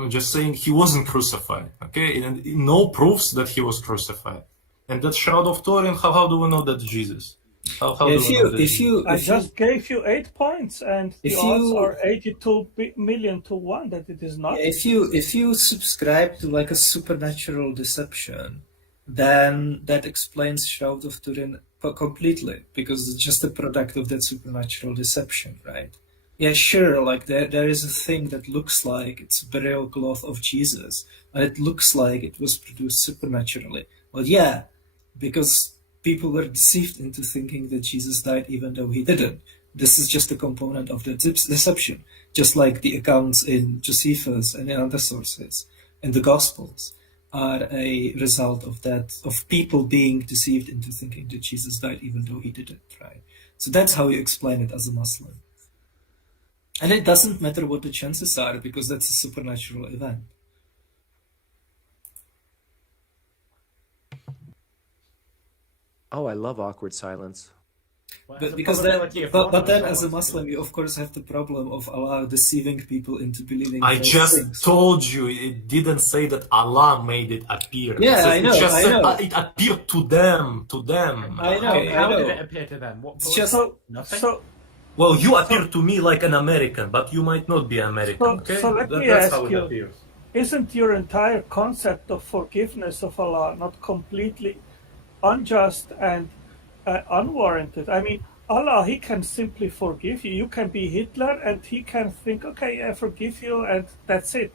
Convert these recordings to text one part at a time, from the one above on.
I'm just saying he wasn't crucified, okay? And no proofs that he was crucified. And that Shroud of Turin, how do we know that's Jesus? How do we know that? I just gave you 8 points, and the odds are 82 million to 1 that it is not. If you subscribe to like a supernatural deception, then that explains Shroud of Turin completely, because it's just a product of that supernatural deception, right? Yeah, sure, like there is a thing that looks like it's burial cloth of Jesus, and it looks like it was produced supernaturally. Well, yeah, because people were deceived into thinking that Jesus died even though he didn't. This is just a component of the deception, just like the accounts in Josephus and in other sources and the Gospels are a result of that, of people being deceived into thinking that Jesus died even though he didn't, right? So that's how you explain it as a Muslim. And it doesn't matter what the chances are, because that's a supernatural event. Oh, I love awkward silence. But then, as a Muslim, you of course have the problem of Allah deceiving people into believing. I just things. told you it didn't say that Allah made it appear. Yeah, I know. It just said it appeared to them. I know. Okay, how did it appear to them? What it's just nothing. Well, you appear to me like an American, but you might not be American. Okay, so let me that's ask how it you: appears. isn't your entire concept of forgiveness of Allah not completely unjust and unwarranted? I mean, Allah, He can simply forgive you. You can be Hitler, and He can think, okay, I forgive you, and that's it.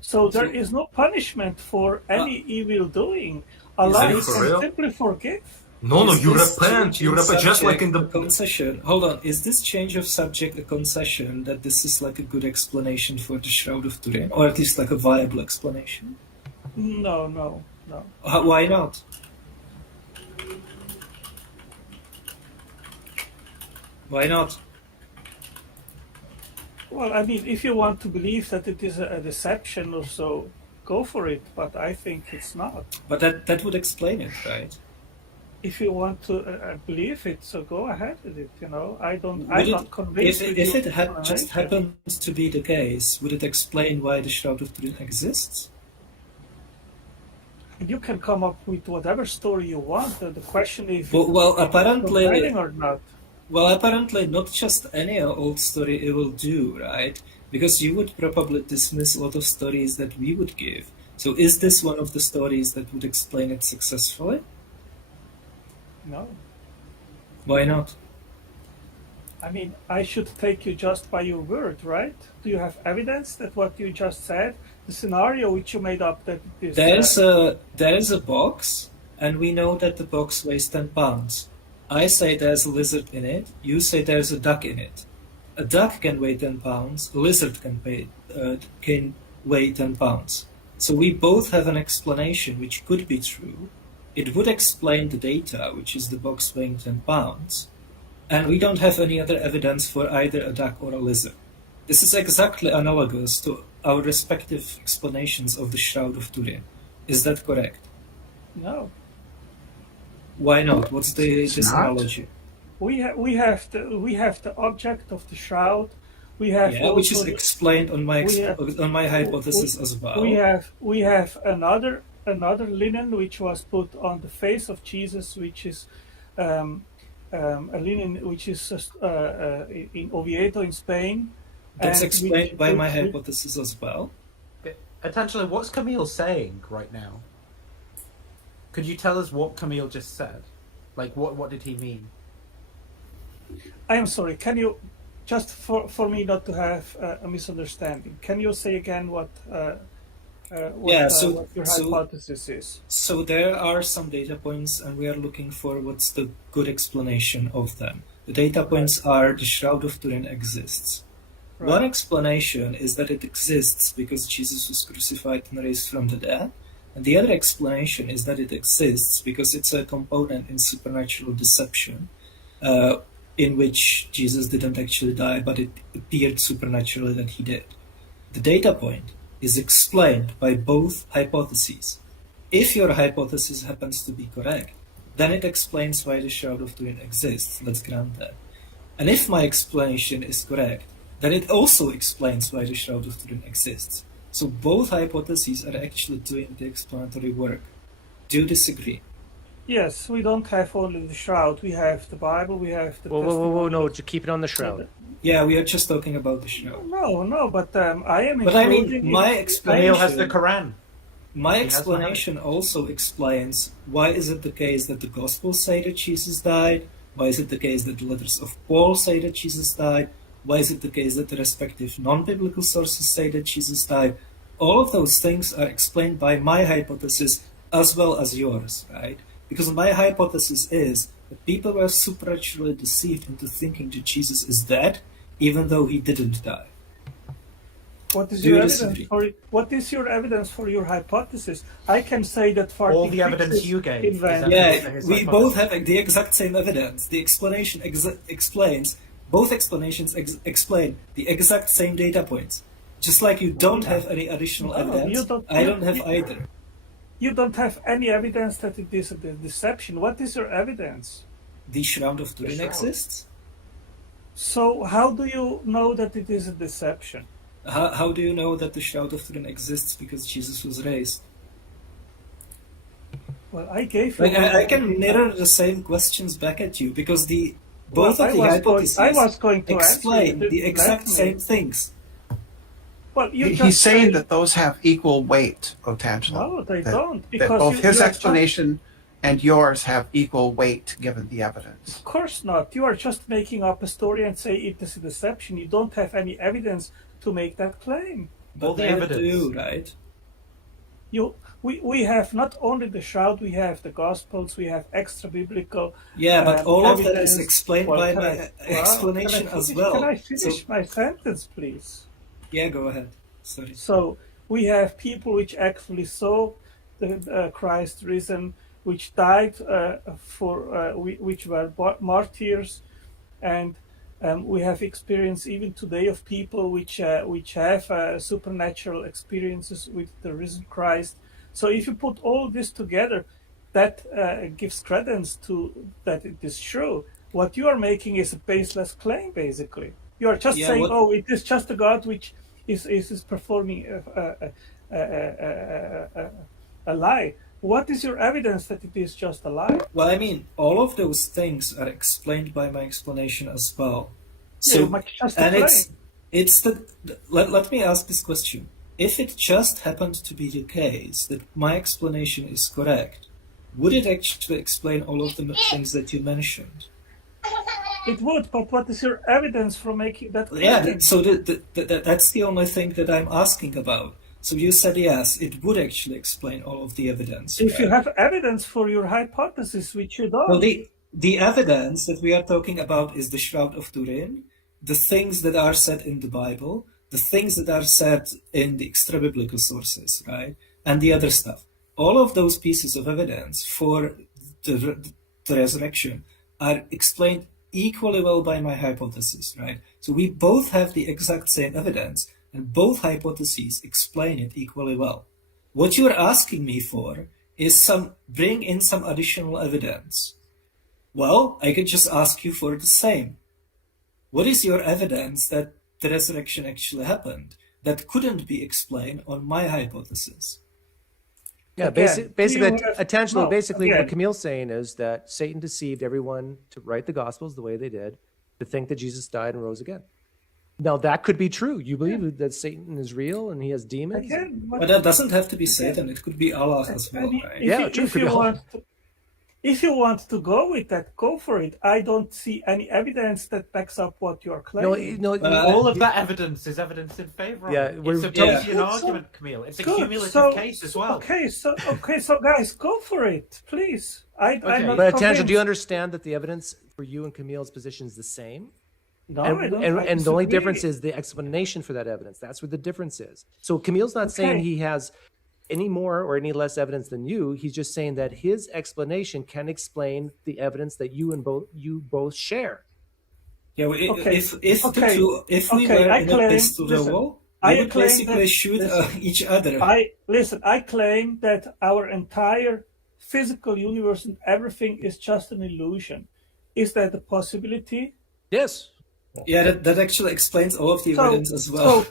So there is no punishment for any evil doing. Allah can simply forgive. No, you repent just like in the concession. Hold on, is this change of subject a concession that this is like a good explanation for the Shroud of Turin, or at least like a viable explanation? No. Why not? Why not? Well, I mean, if you want to believe that it is a deception or so, go for it, but I think it's not. But that would explain it, right? If you want to believe it, so go ahead with it. I'm not convinced. If it just happens to be the case, would it explain why the Shroud of Turin exists? You can come up with whatever story you want. The question is, apparently, or not. Well, apparently, not just any old story it will do, right? Because you would probably dismiss a lot of stories that we would give. So, is this one of the stories that would explain it successfully? No. Why not? I mean, I should take you just by your word, right? Do you have evidence that what you just said, the scenario which you made up, that it is... There is a box, and we know that the box weighs 10 pounds. I say there's a lizard in it, you say there's a duck in it. A duck can weigh 10 pounds, a lizard can weigh 10 pounds. So we both have an explanation which could be true. It would explain the data, which is the box weighing 10 pounds, and we don't have any other evidence for either a duck or a lizard. This is exactly analogous to our respective explanations of the Shroud of Turin. Is that correct? No. Why not? What's this analogy? We have the object of the shroud. We have which is explained on my hypothesis as well. We have another linen which was put on the face of Jesus, which is a linen which is in Oviedo in Spain. That's explained by my hypothesis as well. Essentially, what's Camille saying right now? Could you tell us what Camille just said? Like, what did he mean? I am sorry, can you, just for me not to have a misunderstanding, can you say again what your hypothesis is? So there are some data points, and we are looking for what's the good explanation of them. The data points are the Shroud of Turin exists. Right. One explanation is that it exists because Jesus was crucified and raised from the dead. And the other explanation is that it exists because it's a component in supernatural deception, in which Jesus didn't actually die, but it appeared supernaturally that he did. The data point is explained by both hypotheses. If your hypothesis happens to be correct, then it explains why the Shroud of Turin exists. Let's grant that. And if my explanation is correct, then it also explains why the Shroud of Turin exists. So both hypotheses are actually doing the explanatory work. Do you disagree? Yes, we don't have only the shroud. We have the Bible. We have the. Whoa! No, testimonials. to keep it on the shroud. Yeah, we are just talking about the shroud. No, but I am. But I mean, including my it- explanation. Camille has the Quran. My He has the explanation also explains why is it the case that the Gospels say that Jesus died? Why is it the case that the letters of Paul say that Jesus died? Why is it the case that the respective non-biblical sources say that Jesus died? All of those things are explained by my hypothesis as well as yours, right? Because my hypothesis is that people were supernaturally deceived into thinking that Jesus is dead, even though he didn't die. What is Do your you evidence disagree? for? What is your evidence for your hypothesis? I can say that All the evidence you gave is invented. evidence. Yeah, his we hypothesis. both have the exact same evidence. The explanation explains, both explanations explain the exact same data points. Just like you don't have any additional No, evidence, you don't- I don't have you- either. You don't have any evidence that it is a deception. What is your evidence? The Shroud of Turin Shroud. exists. So how do you know that it is a deception? How do you know that the Shroud of Turin exists? Because Jesus was raised. Well, I gave you. Like I can mirror the same questions back at you because both Well, of the hypotheses I was going to explain answer it. the exact Let me. same things. Well, you He's just saying said- that those have equal weight, Otangelo. No, they That- don't, That because both you- his you are explanation and yours have equal weight given the evidence. Of course not. You are just making up a story and say it is a deception. You don't have any evidence to make that claim. But All the neither evidence. do you, right? We have not only the Shroud, we have the Gospels, we have extra biblical. Yeah, but all of that is evidence. explained Well, by can my I- explanation can I as finish- well. Can I finish So, my sentence, please? yeah, go ahead. Sorry. So we have people which actually saw the Christ risen, which died which were martyrs, and we have experience even today of people which have supernatural experiences with the risen Christ. So if you put all this together, that gives credence to that it is true. What you are making is a baseless claim, basically. You are just Yeah, saying, what- "Oh, it is just a God which is performing a lie." What is your evidence that it is just a lie? Well, I mean, all of those things are explained by my explanation as well. Yeah, but just a and claim. it's let me ask this question. If it just happened to be the case that my explanation is correct, would it actually explain all of the things that you mentioned? It would, but what is your evidence for making that claim? Yeah, so that's the only thing that I'm asking about. So you said yes, it would actually explain all of the evidence. If you right? have evidence for your hypothesis, which you don't, Well, the evidence that we are talking about is the Shroud of Turin, the things that are said in the Bible, the things that are said in the extra biblical sources, right? And the other stuff. All of those pieces of evidence for the resurrection are explained equally well by my hypothesis, right? So we both have the exact same evidence, and both hypotheses explain it equally well. What you're asking me for is bring in some additional evidence. Well, I could just ask you for the same. What is your evidence that the resurrection actually happened that couldn't be explained on my hypothesis? Yeah, Again, basically, you have- Otangelo, no, basically again. what Camille's saying is that Satan deceived everyone to write the Gospels the way they did, to think that Jesus died and rose again. Now, that could be true. You believe that Satan is real and he has demons? again, But that doesn't have to be Satan. It could be Allah as I well, mean, right? Yeah, true, could be all. If you want to go with that, go for it. I don't see any evidence that backs up what you are claiming. No, All of that evidence is evidence in favor of Yeah, it. we're- It's a Taussian Yeah. argument, Camille. It's a Good. cumulative So- case as well. Okay, so guys, go for it, please. I'm not But Otangelo, do convinced. you understand that the evidence for you and Camille's position is the same? No, I don't. I And the only disagree. difference is the explanation for that evidence. That's where the difference is. So Camille's not saying Okay. he has any more or any less evidence than you. He's just saying that his explanation can explain the evidence that you both share. Yeah, well, Okay. if Okay. if we Okay, were I in a claim- pistol listen, duel, I we would claim basically that- shoot listen, each other. I claim that our entire physical universe and everything is just an illusion. Is that a possibility? Yes. Yeah, that actually explains all of the evidence as well.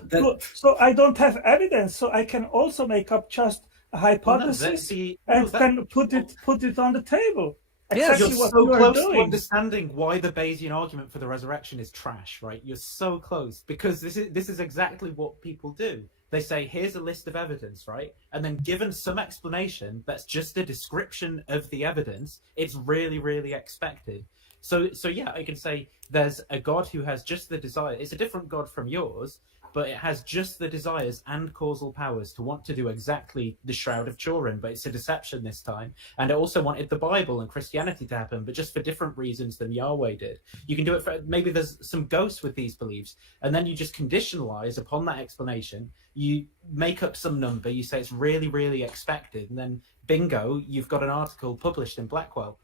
So I don't have evidence, so I can also make up just a hypothesis then put it on the table. Yes. Exactly You're what so you are close to doing. understanding why the Bayesian argument for the resurrection is trash, right? You're so close, because this is exactly what people do. They say, here's a list of evidence, right? And then given some explanation that's just a description of the evidence, it's really, really expected. So yeah, I can say there's a God who has just the desire. It's a different God from yours, but it has just the desires and causal powers to want to do exactly the Shroud of Turin, but it's a deception this time. And it also wanted the Bible and Christianity to happen, but just for different reasons than Yahweh did. You can do it for, maybe there's some ghosts with these beliefs, and then you just conditionalize upon that explanation. You make up some number, you say it's really, really expected, and then bingo, you've got an article published in Blackwell.